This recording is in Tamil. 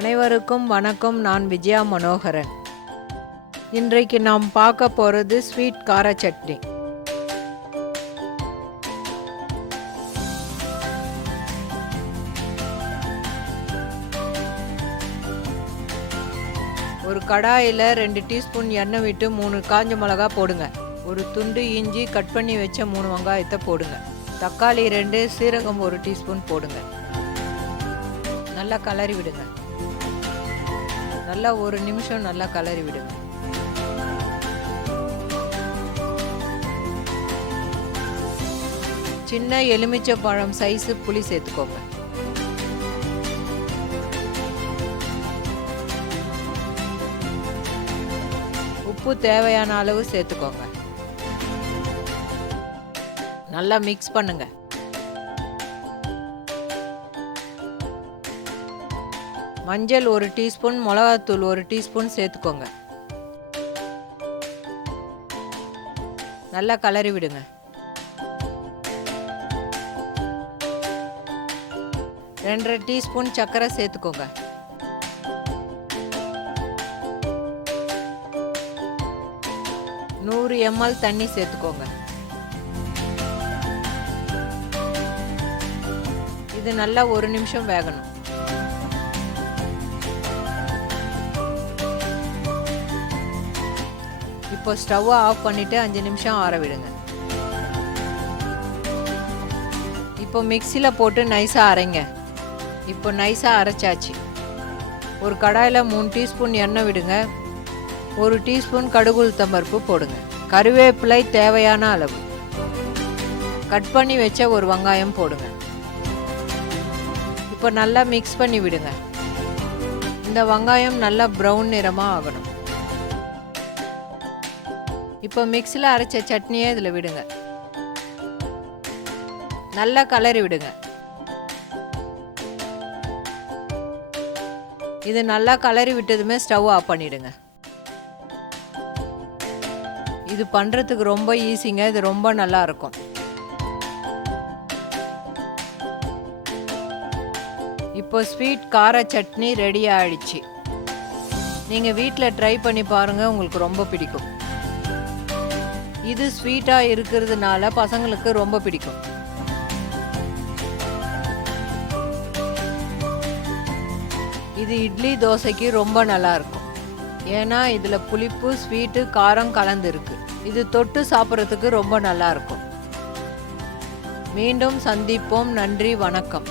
அனைவருக்கும் வணக்கம். நான் விஜயா மனோகரன். இன்றைக்கு நாம் பார்க்க போகிறது ஸ்வீட் கார சட்னி. ஒரு கடாயில் 2 டீஸ்பூன் எண்ணெய் விட்டு 3 காஞ்ச மிளகா போடுங்க. ஒரு துண்டு இஞ்சி கட் பண்ணி வச்ச 3 வெங்காயத்தை போடுங்க. தக்காளி 2, சீரகம் 1 டீஸ்பூன் போடுங்க. நல்லா கலரி விடுங்க. நல்லா 1 நிமிஷம் நல்லா கலரி விடுங்க. சின்ன எலுமிச்சை பழம் சைஸு புளி சேர்த்துக்கோங்க. உப்பு தேவையான அளவு சேர்த்துக்கோங்க. நல்லா மிக்ஸ் பண்ணுங்க. மஞ்சள் 1 டீஸ்பூன், மிளகாத்தூள் 1 டீஸ்பூன் சேர்த்துக்கோங்க. நல்லா கலரி விடுங்க. 2 டீஸ்பூன் சர்க்கரை சேர்த்துக்கோங்க. நூறு ml தண்ணி சேர்த்துக்கோங்க. இது நல்லா 1 நிமிஷம் வேகணும். இப்போ ஸ்டவ்வை ஆஃப் பண்ணிவிட்டு 5 நிமிஷம் ஆற விடுங்க. இப்போ மிக்சியில் போட்டு நைஸாக அரைங்க. இப்போ நைஸாக அரைச்சாச்சு. ஒரு கடாயில் 3 டீஸ்பூன் எண்ணெய் விடுங்க. 1 டீஸ்பூன் கடுகு உளுத்தம் பருப்பு போடுங்க. கருவேப்பிலை தேவையான அளவு. கட் பண்ணி வச்ச ஒரு வெங்காயம் போடுங்க. இப்போ நல்லா மிக்ஸ் பண்ணி விடுங்க. இந்த வெங்காயம் நல்லா ப்ரௌன் நிறமாக ஆகணும். இப்போ மிக்ஸியில் அரைச்ச சட்னியை இதில் விடுங்க. நல்லா கலரி விடுங்க. இது நல்லா கலரி விட்டதுமே ஸ்டவ் ஆஃப் பண்ணிடுங்க. இது பண்ணுறதுக்கு ரொம்ப ஈஸிங்க. இது ரொம்ப நல்லா இருக்கும். இப்போ ஸ்வீட் கார சட்னி ரெடி ஆயிடுச்சு. நீங்கள் வீட்டில் ட்ரை பண்ணி பாருங்கள், உங்களுக்கு ரொம்ப பிடிக்கும். இது ஸ்வீட்டாக இருக்கிறதுனால பசங்களுக்கு ரொம்ப பிடிக்கும். இது இட்லி தோசைக்கு ரொம்ப நல்லா இருக்கும். ஏன்னா இதில் புளிப்பு, ஸ்வீட்டு, காரம் கலந்து இருக்கு. இது தொட்டு சாப்பிட்றதுக்கு ரொம்ப நல்லா இருக்கும். மீண்டும் சந்திப்போம். நன்றி, வணக்கம்.